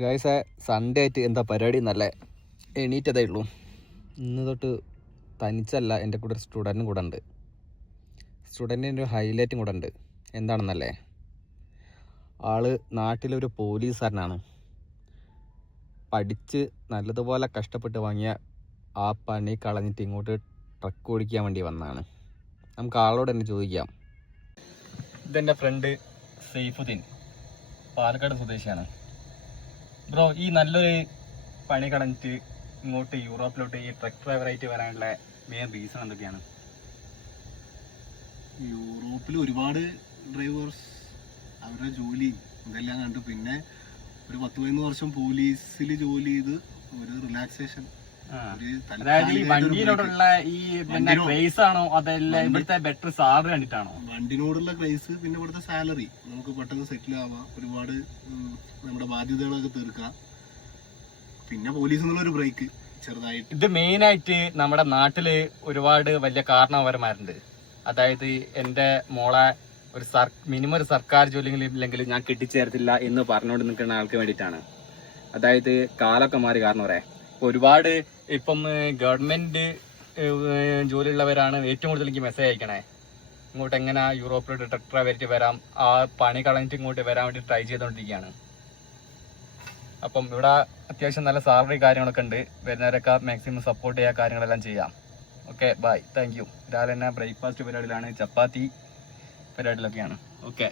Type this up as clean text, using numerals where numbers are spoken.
Guys Sunday ആയിട്ട് എന്താ പരിപാടി എന്നല്ലേ എണീറ്റതേ ഉള്ളൂ. ഇന്ന് തൊട്ട് തനിച്ചല്ല, എൻ്റെ കൂടെ ഒരു സ്റ്റുഡൻറ്റും കൂടെ ഉണ്ട്. സ്റ്റുഡൻറ്റിൻ്റെ ഒരു ഹൈലൈറ്റും കൂടെ ഉണ്ട്. എന്താണെന്നല്ലേ, ആള് നാട്ടിലൊരു പോലീസുകാരനാണ്. പഠിച്ച് നല്ലതുപോലെ കഷ്ടപ്പെട്ട് വാങ്ങിയ ആ പണി കളഞ്ഞിട്ട് ഇങ്ങോട്ട് ട്രക്ക് ഓടിക്കാൻ വേണ്ടി വന്നതാണ്. നമുക്ക് ആളോട് തന്നെ ചോദിക്കാം. ഇതെൻ്റെ ഫ്രണ്ട് സൈഫുദ്ദീൻ, പാലക്കാട് സ്വദേശിയാണ്. ബ്രോ, ഈ നല്ലൊരു പണി കളഞ്ഞിട്ട് ഇങ്ങോട്ട് യൂറോപ്പിലോട്ട് ഈ ട്രക്ക് ഡ്രൈവറായിട്ട് വരാനുള്ള മെയിൻ റീസൺ എന്തൊക്കെയാണ്? യൂറോപ്പിൽ ഒരുപാട് ഡ്രൈവേഴ്സ് അവരുടെ ജോലി ഇതെല്ലാം കണ്ടു. പിന്നെ ഒരു 10-15 വർഷം പോലീസിൽ ജോലി ചെയ്ത് ഒരു റിലാക്സേഷൻ, അതായത് ഈ വണ്ടിയിലോട്ടുള്ള ഈ പിന്നെ ക്രേസ് ആണോ അതല്ല ഇവിടുത്തെ ബെറ്റർ സാലറി കണ്ടിട്ടാണോ? വണ്ടിനോടുള്ള ക്രേസ്, പിന്നെ ഇവിടുത്തെ സാലറി, നമുക്ക് പെട്ടെന്ന് സെറ്റിൽ ആവാം, ഒരുപാട് നമ്മുടെ ബാധ്യതകളൊക്കെ തീർക്കാം, പിന്നെ പോലീസിൽ നിന്നുള്ളൊരു ബ്രേക്ക് ചെറുതായിട്ട്. ഇത് മെയിൻ ആയിട്ട് നമ്മുടെ നാട്ടില് ഒരുപാട് വലിയ കാരണവന്മാരുണ്ട്. അതായത് എന്റെ മോളെ ഒരു മിനിമം ഒരു സർക്കാർ ജോലിയില്ലെങ്കിൽ ഞാൻ കെട്ടിച്ചേർത്തില്ല എന്ന് പറഞ്ഞുകൊണ്ട് നിൽക്കുന്ന ആൾക്ക് വേണ്ടിയിട്ടാണ്. അതായത് കാലൊക്കെ മാറി കാരണം പറയാം. ഒരുപാട് ഇപ്പം ഗവൺമെന്റ് ജോലിയുള്ളവരാണ് ഏറ്റവും കൂടുതൽ എനിക്ക് മെസ്സേജ് അയക്കണേ, ഇങ്ങോട്ട് എങ്ങനെ യൂറോപ്പിലോട്ട് ട്രക്ക് ഡ്രൈവറായിട്ട് വരാം, ആ പണി കളഞ്ഞിട്ട് ഇങ്ങോട്ട് വരാൻ വേണ്ടി ട്രൈ ചെയ്തുകൊണ്ടിരിക്കുകയാണ്. അപ്പം ഇവിടെ അത്യാവശ്യം നല്ല സാലറി കാര്യങ്ങളൊക്കെ ഉണ്ട്. വരുന്നവരൊക്കെ മാക്സിമം സപ്പോർട്ട് ചെയ്യുക, കാര്യങ്ങളെല്ലാം ചെയ്യാം. Okay, bye, thank you. രാവിലെ തന്നെ ബ്രേക്ക്ഫാസ്റ്റ് പരിപാടിയിലാണ്, ചപ്പാത്തി പരിപാടിയിലൊക്കെയാണ്. ഓക്കെ.